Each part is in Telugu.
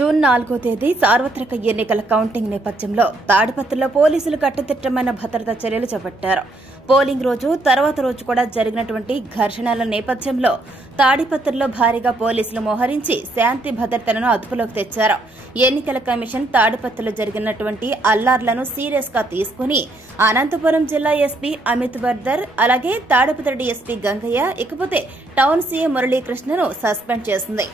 జూన్ 4వ తేదీ సార్వత్రిక ఎన్నికల కౌంటింగ్ నేపథ్యంలో తాడిపత్రిలో పోలీసులు కట్టుదిట్టమైన భద్రతా చర్యలు చేపట్టారు. పోలింగ్ రోజు తర్వాత రోజు కూడా జరిగినటువంటి ఘర్షణల నేపథ్యంలో తాడిపత్రిలో భారీగా పోలీసులు మోహరించి శాంతి భద్రతలను అదుపులోకి తెచ్చారు. ఎన్నికల కమిషన్ తాడిపత్రిలో జరిగినటువంటి అల్లార్లను సీరియస్ గా తీసుకుని అనంతపురం జిల్లా ఎస్పీ అమిత్ వర్దర్, అలాగే తాడిపత్రి డీఎస్పీ గంగయ్య, ఇకపోతే టౌన్ సీఏ మురళీకృష్ణను సస్పెండ్ చేసింది.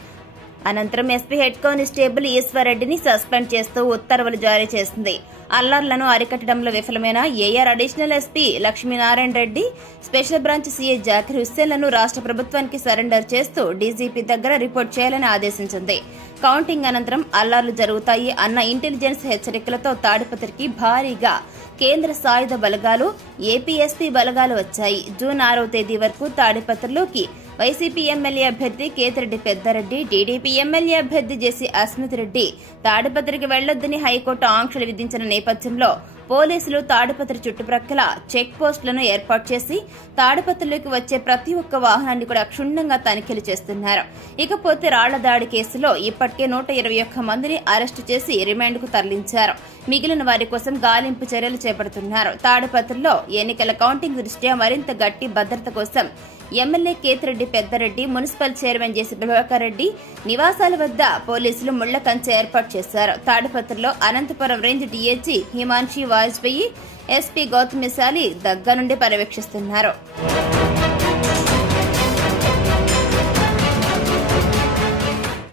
అనంతరం ఎస్పీ హెడ్ కానిస్టేబుల్ ఈశ్వర్రెడ్డిని సస్పెండ్ చేస్తూ ఉత్తర్వులు జారీ చేసింది. అల్లర్లను అరికట్టడంలో విఫలమైన AR additional SP Lakshminarayana Reddy, special branch CI Zakir హుస్సేన్లను రాష్ట్ర ప్రభుత్వానికి సరెండర్ చేస్తూ డీజీపీ దగ్గర రిపోర్ట్ చేయాలని ఆదేశించింది. కౌంటింగ్ అనంతరం అల్లర్లు జరుగుతాయి అన్న ఇంటెలిజెన్స్ హెచ్చరికలతో తాడిపత్రికి భారీగా కేంద్ర సాయుధ బలగాలు, ఏపీఎస్పీ బలగాలు వచ్చాయి. జూన్ 6వ తేదీ వరకు తాడిపత్రిలోకి వైసీపీ ఎమ్మెల్యే అభ్యర్థి కేతిరెడ్డి పెద్దారెడ్డి, టీడీపీ ఎమ్మెల్యే అభ్యర్థి జెసి అస్మిత్ రెడ్డి తాడిపత్రికి వెళ్లొద్దని హైకోర్టు ఆంక్షలు విధించిన నేపథ్యంలో పోలీసులు తాడిపత్రి చుట్టుప్రక్కల చెక్ పోస్టులను ఏర్పాటు చేసి తాడిపత్రిలోకి వచ్చే ప్రతి ఒక్క వాహనాన్ని కూడా క్షుణ్ణంగా తనిఖీలు చేస్తున్నారు. ఇకపోతే రాళ్ల దాడి కేసులో ఇప్పటికే 121 మందిని అరెస్టు చేసి రిమాండ్కు తరలించారు. మిగిలిన వారి కోసం గాలింపు చర్యలు చేపడుతున్నారు. తాడిపత్రిలో ఎన్నికల కౌంటింగ్ దృష్ట్యా మరింత గట్టి భద్రత కోసం MLA Kethireddy Peddareddy, municipal chairman JC Prabhakar Reddy నివాసాల వద్ద పోలీసులు ముళ్ల కంచె ఏర్పాటు చేశారు. తాడిపత్రిలో Anantapur range DIG Himanshi Vajpayee, SP Gautami Sali దగ్గర నుండి పర్యవేక్షిస్తున్నారు.